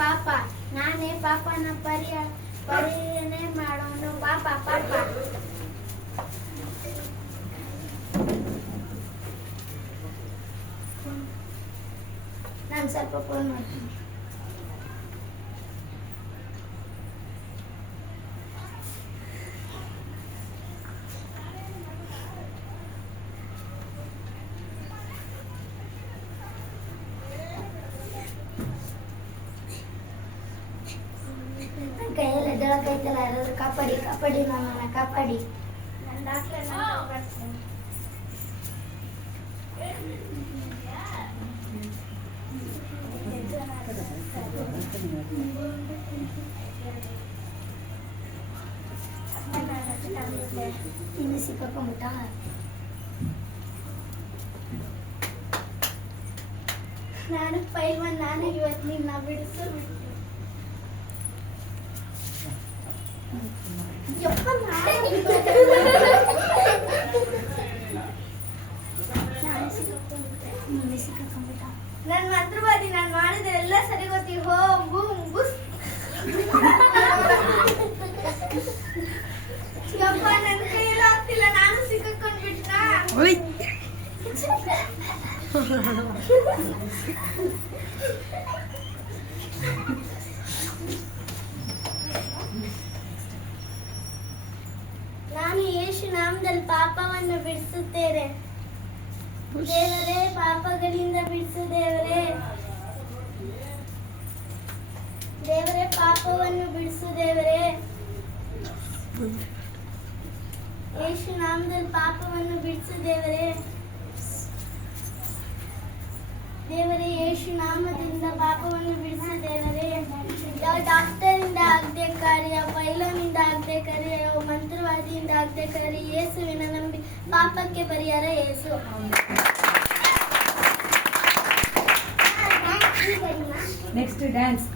ಪಾಪ ನಾನೇ ಪಾಪನ ಪರಿಹರಣೆ ಮಾಡೋನು ಪಾಪ ಪಾಪ. ನಾನು ಸ್ವಲ್ಪ ಫೋನ್ ಮಾಡ್ತೀನಿ. ಕೈಯಲ್ಲಿ ಎದ್ದಳಕೈತಲ್ಲ, ಯಾರಾದ್ರೂ ಕಾಪಾಡಿ ನಮ್ಮನ್ನ ಕಾಪಾಡಿ. ನನ್ನ ಡಾಕ್ಟರ್ ಇನ್ನು ಸಿಕ್ಕಾಕೊಂಡ್ಬಿಟ್ಟ. ನಾನು ಪೈಲ್ವಾನ್, ನಾನು ಇವತ್ತು ನಿನ್ನ ಬಿಡಿಸು. ನನ್ನ ಮಂತ್ರವಾದಿ, ನಾನು ಮಾಡಿದ್ರೆ ಎಲ್ಲ ಸರಿ ಗೊತ್ತಿ. Home boom ಬುಸ್. ಯಪ್ಪ, ನನ್ನ ಕೈಯೆಲ್ಲ ಆಗ್ತಿಲ್ಲ, ನಾನು ಸಿಕ್ಕಾಕೊಂಡ್ಬಿಟ್ಟ. ನಾನು ಯೇಸು ನಾಮದಲ್ಲಿ ಪಾಪವನ್ನು ಬಿಡಿಸುತ್ತೇನೆ. ದೇವರೇ, ಪಾಪಗಳಿಂದ ಬಿಡಿಸು ದೇವರೇ. ದೇವರೇ, ಪಾಪವನ್ನು ಬಿಡಿಸು ದೇವರೇ. ಯೇಸು ನಾಮದಲ್ಲಿ ಪಾಪವನ್ನು ಬಿಡಿಸು ದೇವರೇ. ದೇವರೇ, ಯೇಸು ನಾಮದಿಂದ ಪಾಪವನ್ನು ಬಿಡಿಸು ದೇವರೇ. ಯಾವ ಡಾಕ್ಟರಿಂದ ಆಗದೆ ಕಾರ್ಯ, ಪೈಲೋನಿಂದ ಆಗದೆ ಕಾರ್ಯ, ಯಾವ ಮಂತ್ರವಾದಿಯಿಂದ ಆಗದೆ ಕಾರ್ಯ, ಯೇಸುವಿನ ನಂಬಿ ಪಾಪಕ್ಕೆ ಪರಿಹಾರ ಯೇಸು. Next dance.